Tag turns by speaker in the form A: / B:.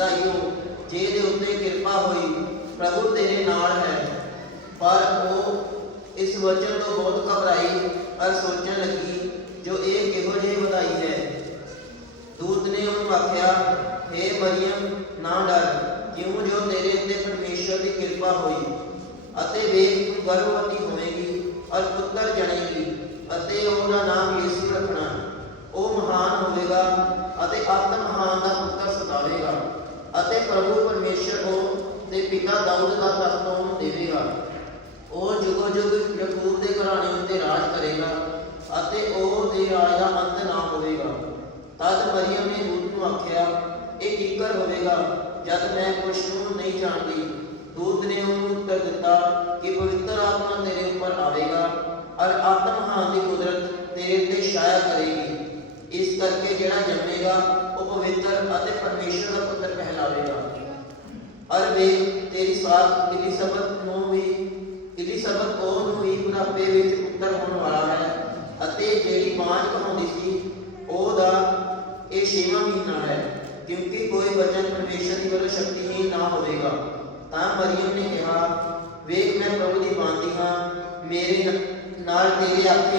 A: ਵਧਾਈ ਜੇ ਦੇ ਉੱਤੇ ਕਿਰਪਾ ਹੋਈ, ਪ੍ਰਭੂ ਤੇਰੇ ਨਾਲ ਹੈ। ਪਰ ਉਹ ਇਸ ਵਚਨ ਤੋਂ ਬਹੁਤ ਘਬਰਾਈ ਔਰ ਸੋਚਣ ਲੱਗੀ, ਜੋ ਇਹ ਕਿਹੋ ਜਿਹੀ ਵਧਾਈ ਹੈ? ਦੂਤ ਨੇ ਉਹਨੂੰ ਆਖਿਆ हे ਮਰੀਮ, ਨਾ ਡਰ। ਕਿਉਂ ਜੋ ਤੇਰੇ ਉੱਤੇ ਪਰਮੇਸ਼ਰ ਦੀ ਕਿਰਪਾ ਹੋਈ ਅਤੇ ਵੇਖ ਤੂੰ ਗਰਭਵਤੀ ਹੋਵੇਗੀ ਔਰ ਪੁੱਤਰ ਜਣੇਗੀ ਅਤੇ ਉਹਦਾ ਨਾਮ ਯਿਸੂ ਰੱਖਣਾ। ਉਹ ਮਹਾਨ ਹੋਵੇਗਾ ਅਤੇ ਅਤ ਮਹਾਨ ਦਾ ਪੁੱਤਰ ਸਤਾਵੇਗਾ ਅਤੇ ਪ੍ਰਭੂ ਪਰਮੇਸ਼ਰ ਉਹ ਦੇ ਪਿਤਾ ਦਾਊਦ ਦਾ ਤਖਤ ਉਹਨੂੰ ਦੇਵੇਗਾ। ਉਹ ਜੁਗੋ ਜੁਗ ਯਾਕੂਬ ਦੇ ਘਰਾਣੇ ਉੱਤੇ ਰਾਜ ਕਰੇਗਾ ਅਤੇ ਉਹ ਦੇ ਰਾਜ ਦਾ ਅੰਤ ਨਾ ਹੋਵੇਗਾ। ਤਦ ਮਰੀਮ ਨੇ ਦੂਤ ਨੂੰ ਆਖਿਆ, ਇਹ ਕਿੱਕਰ ਹੋਵੇਗਾ ਜਦ ਮੈਂ ਕੁਛ ਨੂੰ ਨਹੀਂ ਜਾਣਦੀ? ਦੂਤ ਨੇ ਉਹਨੂੰ ਉੱਤਰ ਦਿੱਤਾ ਕਿ ਪਵਿੱਤਰ ਆਤਮਾ ਤੇਰੇ ਉੱਪਰ ਆਵੇਗਾ ਔਰ ਆਤਮ ਮਹਾਨ ਦੀ ਕੁਦਰਤ ਤੇਰੇ ਤੇ ਛਾਇਆ ਕਰੇਗੀ। ਇਸ ਕਰਕੇ ਜਿਹੜਾ ਜੰਮੇਗਾ ਉਹ ਅਤੇ ਪਰਮੇਸ਼ਰ ਦਾ ਪੁੱਤਰ ਕਹਿਲਾਵੇਗਾ। ਔਰ ਵੇ ਤੇਰੀ ਸਾਥ ਇਲਿਸਬਤ ਨੂੰ ਵੀ ਇਲਿਸਬਤ ਉਹ ਨੂੰ ਵੀ ਬੁਢਾਪੇ ਵਿੱਚ ਪੁੱਤਰ ਹੋਣ ਵਾਲਾ ਹੈ ਅਤੇ ਜਿਹੜੀ ਬਾਂਝ ਕਹਾਉਂਦੀ ਸੀ, ਉਹਦਾ ਇਹ ਛੇਵਾਂ ਮਹੀਨਾ ਹੈ, ਕਿਉਂਕਿ ਕੋਈ ਵਚਨ ਪਰਮੇਸ਼ਰ ਦੀ ਵੱਲੋਂ ਸ਼ਕਤੀਹੀਨ ਨਾ ਹੋਵੇਗਾ। ਤਾਂ ਮਰੀਮ ਨੇ ਕਿਹਾ, ਵੇਖ, ਮੈਂ ਪ੍ਰਭੂ ਦੀ ਬਾਂਦੀ ਹਾਂ, ਮੇਰੇ ਨਾਲ ਤੇਰੇ ਆਖੇ